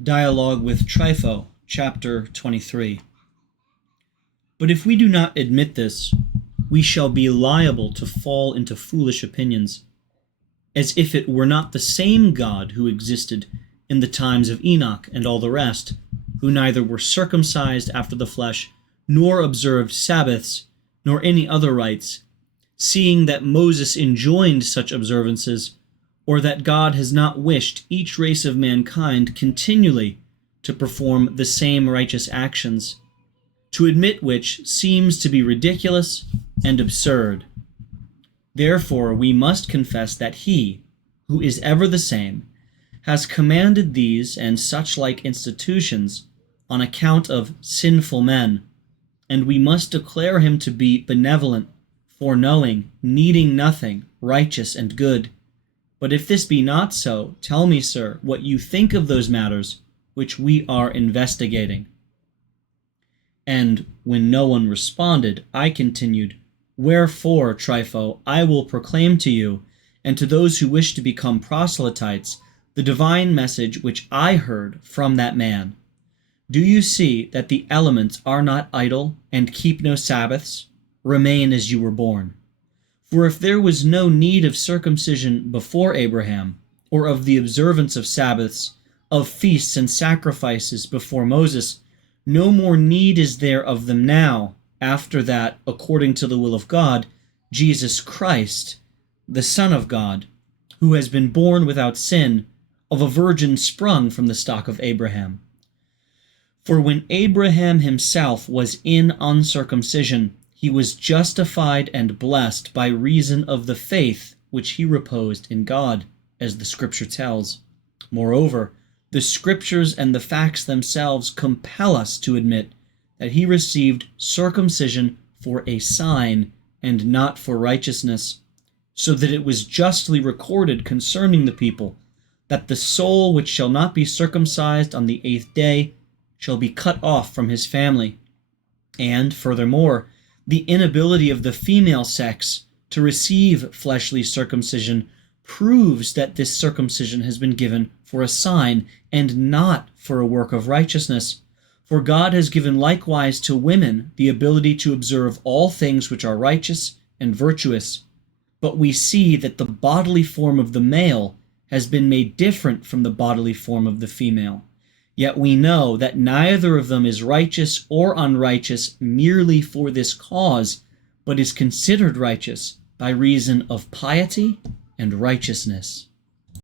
Dialogue with Trypho, chapter 23. But if we do not admit this, we shall be liable to fall into foolish opinions, as if it were not the same God who existed in the times of Enoch and all the rest, who neither were circumcised after the flesh, nor observed Sabbaths, nor any other rites, seeing that Moses enjoined such observances, or that God has not wished each race of mankind continually to perform the same righteous actions, to admit which seems to be ridiculous and absurd. Therefore we must confess that he, who is ever the same, has commanded these and such like institutions on account of sinful men, and we must declare him to be benevolent, foreknowing, needing nothing, righteous and good. But if this be not so, tell me, sir, what you think of those matters which we are investigating. And when no one responded, I continued, Wherefore, Trypho, I will proclaim to you, and to those who wish to become proselytes, the divine message which I heard from that man. Do you see that the elements are not idle, and keep no Sabbaths? Remain as you were born. For if there was no need of circumcision before Abraham, or of the observance of Sabbaths, of feasts and sacrifices before Moses, no more need is there of them now, after that, according to the will of God, Jesus Christ, the Son of God, who has been born without sin, of a virgin sprung from the stock of Abraham. For when Abraham himself was in uncircumcision, he was justified and blessed by reason of the faith which he reposed in God, as the Scripture tells. Moreover, the Scriptures and the facts themselves compel us to admit that he received circumcision for a sign and not for righteousness, so that it was justly recorded concerning the people that the soul which shall not be circumcised on the 8th day shall be cut off from his family. And, furthermore, the inability of the female sex to receive fleshly circumcision proves that this circumcision has been given for a sign and not for a work of righteousness. For God has given likewise to women the ability to observe all things which are righteous and virtuous. But we see that the bodily form of the male has been made different from the bodily form of the female. Yet we know that neither of them is righteous or unrighteous merely for this cause, but is considered righteous by reason of piety and righteousness.